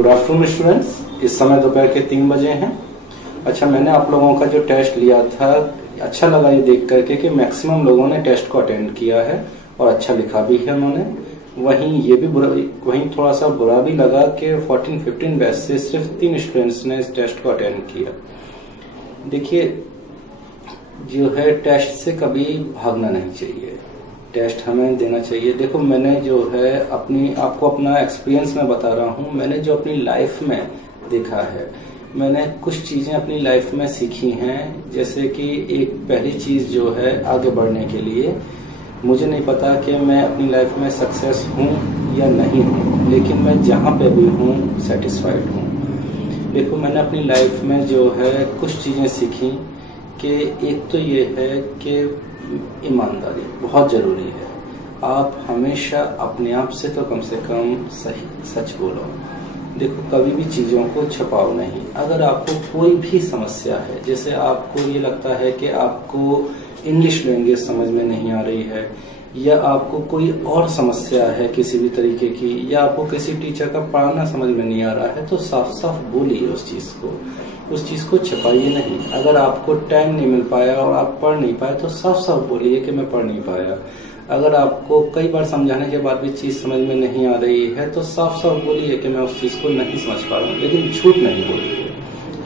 Good afternoon students. इस समय दोपहर के 3 बजे हैं। अच्छा, मैंने आप लोगों का जो टेस्ट लिया था, अच्छा लगा ये देख करके कि मैक्सिमम लोगों ने टेस्ट को अटेंड किया है और अच्छा लिखा भी है उन्होंने। वहीं थोड़ा सा बुरा भी लगा कि 14-15 बैच से सिर्फ 3 स्टूडेंट्स ने इस टेस्ट को अटेंड किया। देखिए, जो है टेस्ट से कभी भागना नहीं चाहिए, टेस्ट हमें देना चाहिए। देखो, मैंने जो है आपको अपना एक्सपीरियंस में बता रहा हूँ। मैंने जो अपनी लाइफ में देखा है, मैंने कुछ चीजें अपनी लाइफ में सीखी हैं। जैसे कि एक पहली चीज जो है, आगे बढ़ने के लिए मुझे नहीं पता कि मैं अपनी लाइफ में सक्सेस हूँ या नहीं हूँ, लेकिन मैं जहाँ पे भी हूँ सेटिस्फाइड हूँ। देखो, मैंने अपनी लाइफ में जो है कुछ चीजें सीखी कि एक तो ये है कि ईमानदारी बहुत जरूरी है। आप हमेशा अपने आप से तो कम सच बोलो। देखो, कभी भी चीजों को छुपाओ नहीं। अगर आपको कोई भी समस्या है, जैसे आपको ये लगता है कि आपको इंग्लिश लैंग्वेज समझ में नहीं आ रही है, या आपको कोई और समस्या है किसी भी तरीके की, या आपको किसी टीचर का पढ़ाना समझ में नहीं आ रहा है, तो साफ साफ बोलिए उस चीज को छिपाइए नहीं। अगर आपको टाइम नहीं मिल पाया और आप पढ़ नहीं पाए, तो साफ साफ बोलिए कि मैं पढ़ नहीं पाया। अगर आपको कई बार समझाने के बाद भी चीज समझ में नहीं आ रही है, तो साफ साफ बोलिए कि मैं उस चीज को नहीं समझ पा रहा हूँ, लेकिन झूठ नहीं बोलिए।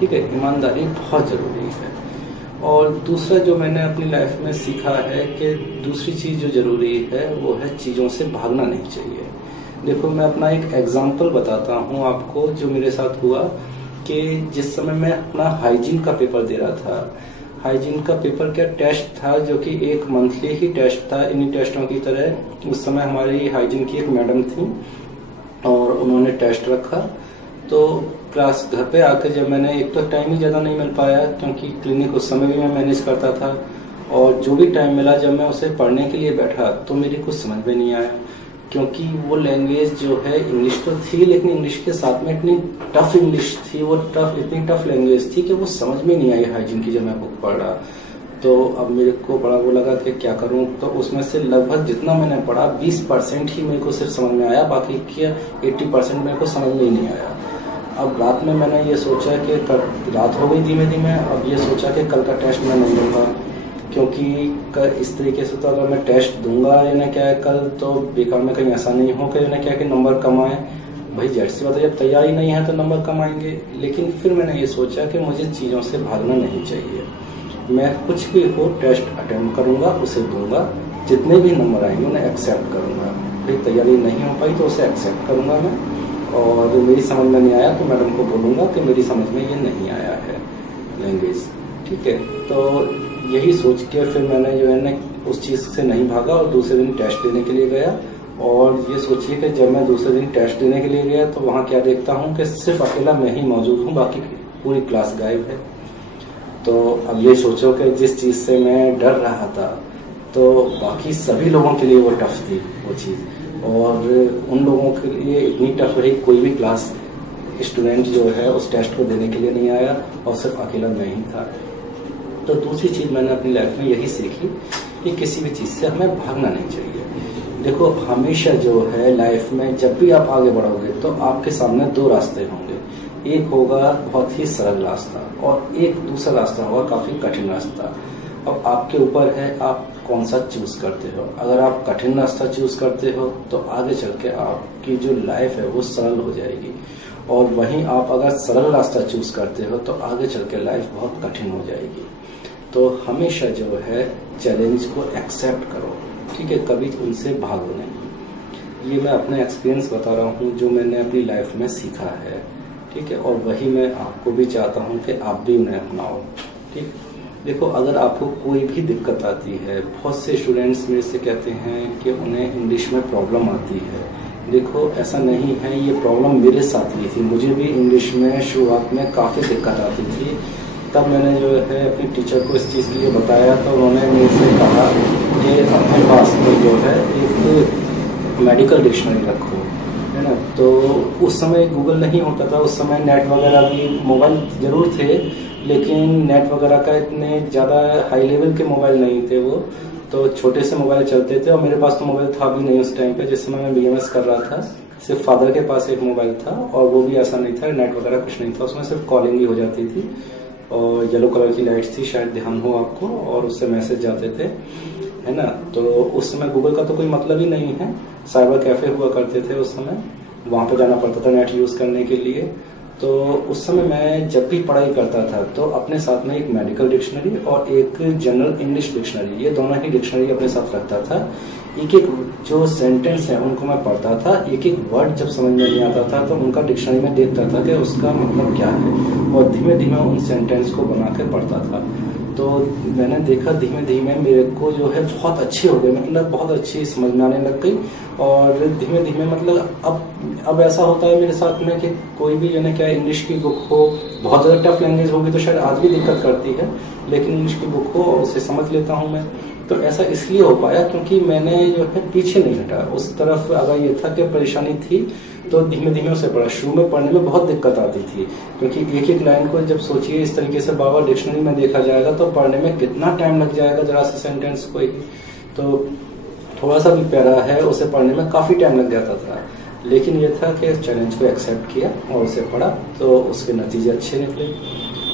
ठीक है, ईमानदारी बहुत जरूरी है। और दूसरा जो मैंने अपनी लाइफ में सीखा है कि दूसरी चीज जो जरूरी है वो है चीजों से भागना नहीं चाहिए। देखो, मैं अपना एक एग्जाम्पल बताता हूँ आपको, जो मेरे साथ हुआ कि जिस समय मैं अपना हाइजीन का पेपर दे रहा था। हाइजीन का पेपर क्या टेस्ट था, जो कि एक मंथली ही टेस्ट था, इन्हीं टेस्टों की तरह। उस समय हमारी हाइजीन की एक मैडम थी और उन्होंने टेस्ट रखा। तो क्लास घर पे आकर जब मैंने, एक तो टाइम ही ज़्यादा नहीं मिल पाया क्योंकि क्लिनिक उस समय भी मैं मैनेज करता था, और जो भी टाइम मिला जब मैं उसे पढ़ने के लिए बैठा तो मेरी कुछ समझ में नहीं आया, क्योंकि वो लैंग्वेज जो है इंग्लिश तो थी, लेकिन इंग्लिश के साथ में इतनी टफ इंग्लिश थी, इतनी टफ लैंग्वेज थी कि वो समझ में नहीं आई हाइजीन की जब मैं बुक पढ़ रहा। तो अब मेरे को बड़ा वो लगा कि क्या करूं। तो उसमें से लगभग जितना मैंने पढ़ा 20% ही मेरे को सिर्फ समझ में आया, बाकी की 80% मेरे को समझ में ही नहीं आया। अब रात में मैंने ये सोचा कि रात हो गई धीमे धीमे, अब ये सोचा कि कल का टेस्ट मैं नहीं दूंगा, क्योंकि इस तरीके से तो अगर मैं टेस्ट दूंगा इन्हें क्या है कल, तो बेकार में कहीं ऐसा नहीं हो कि इन्हें क्या कि नंबर कम आए। भाई जाहिर सी बात है, जब तैयारी नहीं है तो नंबर कम आएंगे। लेकिन फिर मैंने ये सोचा कि मुझे चीज़ों से भागना नहीं चाहिए। मैं कुछ भी हो टेस्ट अटेम्प्ट करूंगा, उसे दूंगा, जितने भी नंबर आएंगे उन्हें एक्सेप्ट करूंगा। भाई तैयारी नहीं हो पाई तो उसे एक्सेप्ट करूंगा मैं, और मेरी समझ में नहीं आया तो मैडम को बोलूंगा कि मेरी समझ में ये नहीं आया है लैंग्वेज। ठीक है, तो यही सोच के फिर मैंने जो है ना उस चीज़ से नहीं भागा और दूसरे दिन टेस्ट देने के लिए गया। और ये सोचिए कि जब मैं दूसरे दिन टेस्ट देने के लिए गया तो वहाँ क्या देखता हूँ कि सिर्फ अकेला मैं ही मौजूद हूँ, बाकी पूरी क्लास गायब है। तो अब ये सोचो कि जिस चीज़ से मैं डर रहा था, तो बाकी सभी लोगों के लिए वो टफ थी वो चीज़, और उन लोगों के लिए इतनी टफ रही, कोई भी क्लास स्टूडेंट जो है उस टेस्ट को देने के लिए नहीं आया और सिर्फ अकेला मैं ही था। तो दूसरी चीज़ मैंने अपनी लाइफ में यही सीखी कि किसी भी चीज़ से हमें भागना नहीं चाहिए। देखो, हमेशा जो है लाइफ में जब भी आप आगे बढ़ोगे तो आपके सामने 2 रास्ते होंगे। एक होगा बहुत ही सरल रास्ता और एक दूसरा रास्ता होगा काफ़ी कठिन रास्ता। अब आपके ऊपर है आप कौन सा चूज करते हो। अगर आप कठिन रास्ता चूज करते हो तो आगे चल के आपकी जो लाइफ है वो सरल हो जाएगी, और वहीं आप अगर सरल रास्ता चूज करते हो तो आगे चल के लाइफ बहुत कठिन हो जाएगी। तो हमेशा जो है चैलेंज को एक्सेप्ट करो, ठीक है, कभी उनसे भागो नहीं। ये मैं अपना एक्सपीरियंस बता रहा हूँ जो मैंने अपनी लाइफ में सीखा है। ठीक है, और वही मैं आपको भी चाहता हूँ कि आप भी उन्हें अपनाओ। ठीक, देखो, अगर आपको कोई भी दिक्कत आती है, बहुत से स्टूडेंट्स मेरे से कहते हैं कि उन्हें इंग्लिश में प्रॉब्लम आती है। देखो, ऐसा नहीं है, ये प्रॉब्लम मेरे साथ ही थी। मुझे भी इंग्लिश में शुरुआत में काफ़ी दिक्कत आती थी। तब मैंने जो है अपनी टीचर को इस चीज़ के लिए बताया, तो उन्होंने मेरे से कहा कि अपने पास में जो है एक मेडिकल डिक्शनरी रखो, है ना। तो उस समय गूगल नहीं होता था, उस समय नेट वगैरह भी, मोबाइल ज़रूर थे लेकिन नेट वगैरह का इतने ज़्यादा हाई लेवल के मोबाइल नहीं थे, वो तो छोटे से मोबाइल चलते थे, और मेरे पास तो मोबाइल था भी नहीं उस टाइम पे, जिस समय मैं BMS कर रहा था सिर्फ फादर के पास एक मोबाइल था और वो भी ऐसा नहीं था, नेट वगैरह कुछ नहीं था, उसमें सिर्फ कॉलिंग ही हो जाती थी और येलो कलर की लाइट्स थी, शायद ध्यान हो आपको, और उससे मैसेज जाते थे, है ना। तो उस समय गूगल का तो कोई मतलब ही नहीं है, साइबर कैफे हुआ करते थे उस समय, वहां पे जाना पड़ता था नेट यूज करने के लिए। तो उस समय मैं जब भी पढ़ाई करता था तो अपने साथ में एक मेडिकल डिक्शनरी और एक जनरल इंग्लिश डिक्शनरी, ये दोनों ही डिक्शनरी अपने साथ रखता था। एक एक जो सेंटेंस है उनको मैं पढ़ता था, एक एक वर्ड जब समझ में नहीं आता था तो उनका डिक्शनरी में देखता था कि उसका मतलब क्या है, और धीमे धीमे उन सेंटेंस को बना के पढ़ता था। तो मैंने देखा धीमे धीमे मेरे को जो है बहुत अच्छी हो गई, मतलब बहुत अच्छी समझ में आने लग गई। और धीमे धीमे मतलब अब ऐसा होता है मेरे साथ में कि कोई भी यानी क्या इंग्लिश की बुक हो, बहुत ज़्यादा टफ लैंग्वेज होगी तो शायद आज भी दिक्कत करती है, लेकिन इंग्लिश की बुक हो और उसे समझ लेता हूँ मैं। तो ऐसा इसलिए हो पाया क्योंकि मैंने जो है पीछे नहीं हटा उस तरफ। अगर ये था कि परेशानी थी तो धीमे धीमे उसे पढ़ा। शुरू में पढ़ने में बहुत दिक्कत आती थी क्योंकि एक एक लाइन को जब सोचिए इस तरीके से बार बार डिक्शनरी में देखा जाएगा तो पढ़ने में कितना टाइम लग जाएगा, जरा से सेंटेंस को ही। तो थोड़ा सा भी पैरा है उसे पढ़ने में काफ़ी टाइम लग जाता था, लेकिन ये था कि चैलेंज को एक्सेप्ट किया और उसे पढ़ा तो उसके नतीजे अच्छे निकले।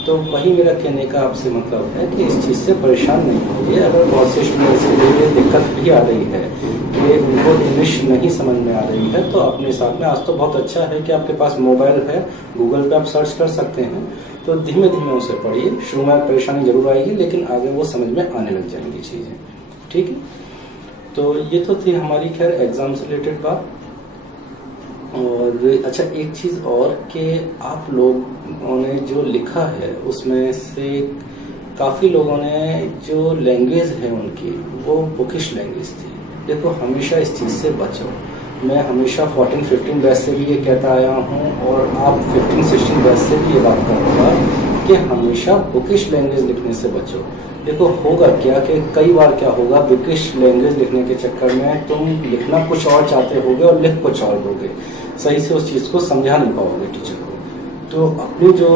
तो वही मेरा कहने का आपसे मतलब है कि इस चीज़ से परेशान नहीं होइए। अगर बहुत से स्टूडेंट्स के लिए दिक्कत भी आ रही है कि उनको इंग्लिश नहीं समझ में आ रही है, तो अपने साथ में आज तो बहुत अच्छा है कि आपके पास मोबाइल है, गूगल पे आप सर्च कर सकते हैं। तो धीमे धीमे उसे पढ़िए, शुरू में परेशानी जरूर आएगी लेकिन आगे वो समझ में आने लग जाएंगी चीज़ें, ठीक है। तो ये तो थी हमारी खैर एग्जाम से रिलेटेड बात। और अच्छा एक चीज़ और कि आप लोगों ने जो लिखा है उसमें से काफ़ी लोगों ने जो लैंग्वेज है उनकी वो बुकिश लैंग्वेज थी। देखो हमेशा इस चीज़ से बचो। मैं हमेशा 14-15 बैच से भी ये कहता आया हूँ और आप 15-16 बैच से भी ये बात करूँगा कि हमेशा बुकिश लैंग्वेज लिखने से बचो। देखो होगा क्या कि कई बार क्या होगा, बुकिश लैंग्वेज लिखने के चक्कर में तुम लिखना कुछ और चाहते होगे और लिख कुछ और दोगे, सही से उस चीज़ को समझा नहीं पाओगे टीचर को। तो अपनी जो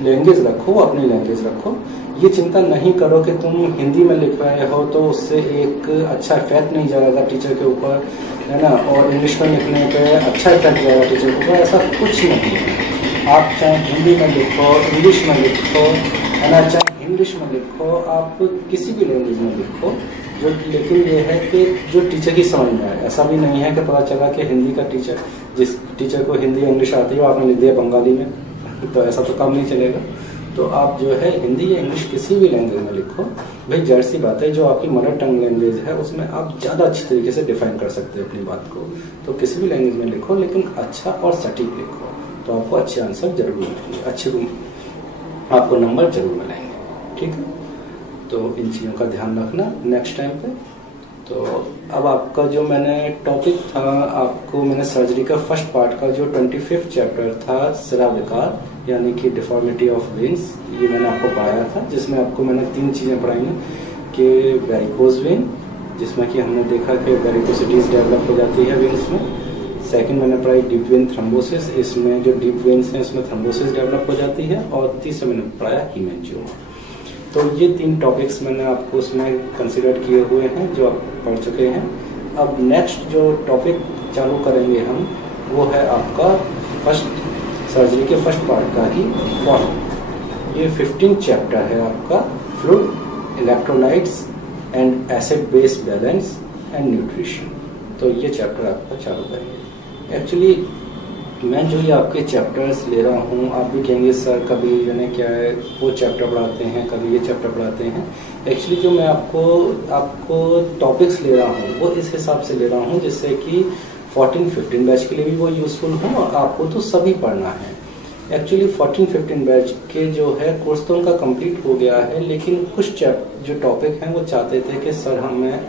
लैंग्वेज रखो अपनी लैंग्वेज रखो। ये चिंता नहीं करो कि तुम हिंदी में लिख रहे हो तो उससे एक अच्छा इफेक्ट नहीं जाएगा टीचर के ऊपर, है ना, और इंग्लिश में लिखने पे अच्छा इफेक्ट जाएगा टीचर के ऊपर, ऐसा कुछ नहीं है। आप चाहे हिंदी में लिखो, इंग्लिश में लिखो, है ना, चाहे इंग्लिश में लिखो, आप किसी भी लैंग्वेज में लिखो, जो लेकिन ये है कि जो टीचर की समझ में आए। ऐसा भी नहीं है कि पता चला कि हिंदी का टीचर, जिस टीचर को हिंदी इंग्लिश आती है आपने लिख दिया बंगाली में, तो ऐसा तो काम नहीं चलेगा। तो आप जो है हिंदी या इंग्लिश किसी भी लैंग्वेज में लिखो। भाई जाहिर सी बात है जो आपकी मदर टंग लैंग्वेज है उसमें आप ज़्यादा अच्छी तरीके से डिफाइन कर सकते हो अपनी बात को। तो किसी भी लैंग्वेज में लिखो लेकिन अच्छा और सटीक लिखो, तो आपको अच्छे आंसर जरूर मिलेंगे, अच्छे आपको नंबर जरूर मिलेंगे, ठीक है। तो इन चीज़ों का ध्यान रखना नेक्स्ट टाइम पे। तो अब आपका जो मैंने टॉपिक था, आपको मैंने सर्जरी का फर्स्ट पार्ट का जो 25th चैप्टर था सिरा विकार यानी कि डिफॉर्मिटी ऑफ वेन्स, ये मैंने आपको पढ़ाया था, जिसमें आपको मैंने 3 चीज़ें पढ़ाई हैं कि वेरिकोज वेन, जिसमें कि हमने देखा कि वेरिकोसिटीज डेवलप हो जाती है वेन्स में। सेकंड मैंने पढ़ाई डीप वेन थ्रोम्बोसिस, इसमें जो डीप वेन्स हैं उसमें थ्रोम्बोसिस डेवलप हो जाती है। और तीसरा मैंने पढ़ाया हीमेंजियोमा। तो ये 3 टॉपिक्स मैंने आपको उसमें कंसिडर किए हुए हैं जो आप पढ़ चुके हैं। अब नेक्स्ट जो टॉपिक चालू करेंगे हम वो है आपका फर्स्ट सर्जरी के फर्स्ट पार्ट का ही फॉर्म। ये 15 चैप्टर है आपका fluid, electrolytes and acid base balance and nutrition. तो ये चैप्टर आपका चालू करेंगे। एक्चुअली मैं जो ये आपके चैप्टर्स ले रहा हूँ, आप भी कहेंगे सर कभी यानी क्या है वो चैप्टर पढ़ाते हैं कभी ये चैप्टर पढ़ाते हैं। एक्चुअली जो मैं आपको टॉपिक्स ले रहा हूँ वो इस हिसाब से ले रहा हूँ जिससे कि 14-15 बैच के लिए भी वो यूज़फुल हो और आपको तो सभी पढ़ना है। एक्चुअली 14-15 बैच के जो है कोर्स तो उनका कंप्लीट हो गया है, लेकिन कुछ जो टॉपिक हैं वो चाहते थे कि सर हमें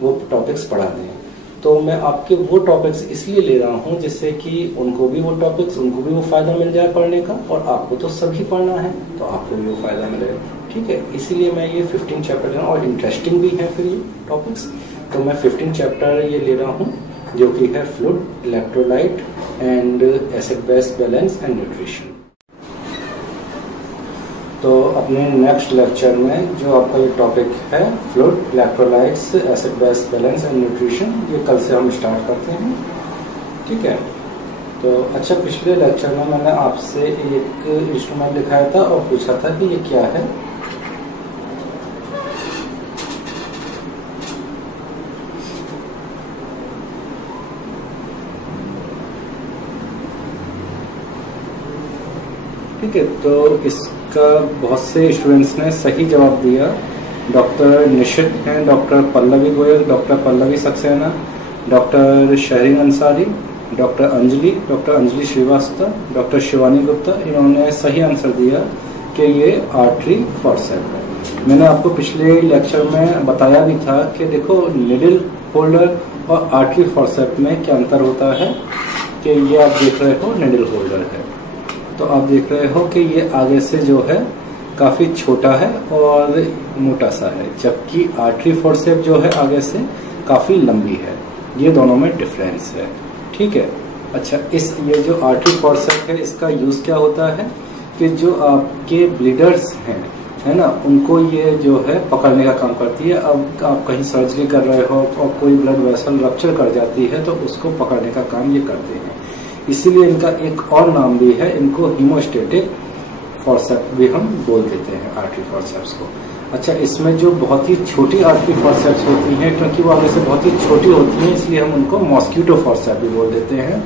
वो टॉपिक्स पढ़ा दें। तो मैं आपके वो टॉपिक्स इसलिए ले रहा हूँ जिससे कि उनको भी वो टॉपिक्स, उनको भी वो फ़ायदा मिल जाए पढ़ने का, और आपको तो सभी पढ़ना है तो आपको भी वो फ़ायदा मिलेगा, ठीक है। इसीलिए मैं ये 15 चैप्टर ले रहा हूँ और इंटरेस्टिंग भी है फिर ये टॉपिक्स। तो मैं 15 चैप्टर ये ले रहा हूँ जो कि है fluid, electrolyte and acid base balance and nutrition. तो अपने नेक्स्ट लेक्चर में जो आपका ये टॉपिक है fluid, electrolytes, acid base balance and nutrition, ये कल से हम स्टार्ट करते हैं, ठीक है। तो अच्छा, पिछले लेक्चर में मैंने आपसे एक इंस्ट्रूमेंट दिखाया था और पूछा था कि ये क्या है। ठीक है, तो इसका बहुत से स्टूडेंट्स ने सही जवाब दिया। डॉक्टर निशित हैं, doctor Pallavi Goyal, doctor Pallavi Saxena, doctor Shahreen Ansari, doctor Anjali Srivastava, doctor Shivani Gupta, इन्होंने सही आंसर दिया कि ये आर्टरी फॉर्सेप्स है। मैंने आपको पिछले लेक्चर में बताया भी था कि देखो निडल होल्डर और आर्टरी फॉर्सेप्स में क्या अंतर होता है। कि ये आप देख रहे हो निडल होल्डर है, तो आप देख रहे हो कि ये आगे से जो है काफी छोटा है और मोटा सा है, जबकि आर्टरी फॉर्सेप्स जो है आगे से काफी लंबी है। ये दोनों में डिफरेंस है। ठीक है। अच्छा, ये जो आर्टरी फॉर्सेप्स है इसका यूज क्या होता है कि जो आपके ब्लीडर्स हैं, है ना, उनको ये जो है पकड़ने का काम करती है। अब आप कहीं सर्जरी कर रहे हो और कोई ब्लड वेसल रप्चर कर जाती है तो उसको पकड़ने का काम ये करते हैं। इसीलिए इनका एक और नाम भी है, इनको हीमोस्टेटिक फॉर्सेप्स भी हम बोल देते हैं आर्टरी फॉर्सेप्स को। अच्छा, इसमें जो बहुत ही छोटी आर्टरी फॉर्सेप्स होती हैं, क्योंकि वो आगे से बहुत ही छोटी होती हैं, इसलिए हम उनको मॉस्किटो फॉर्सेप्स भी बोल देते हैं।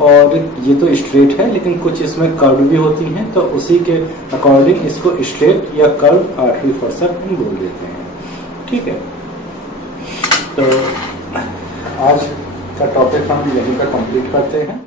और ये तो स्ट्रेट है, लेकिन कुछ इसमें कर्व भी होती हैं, तो उसी के अकॉर्डिंग इसको स्ट्रेट या कर्व आर्टरी फॉर्सेप्स हम बोल देते हैं। ठीक है, तो आज का टॉपिक हम यहीं पर कंप्लीट करते हैं।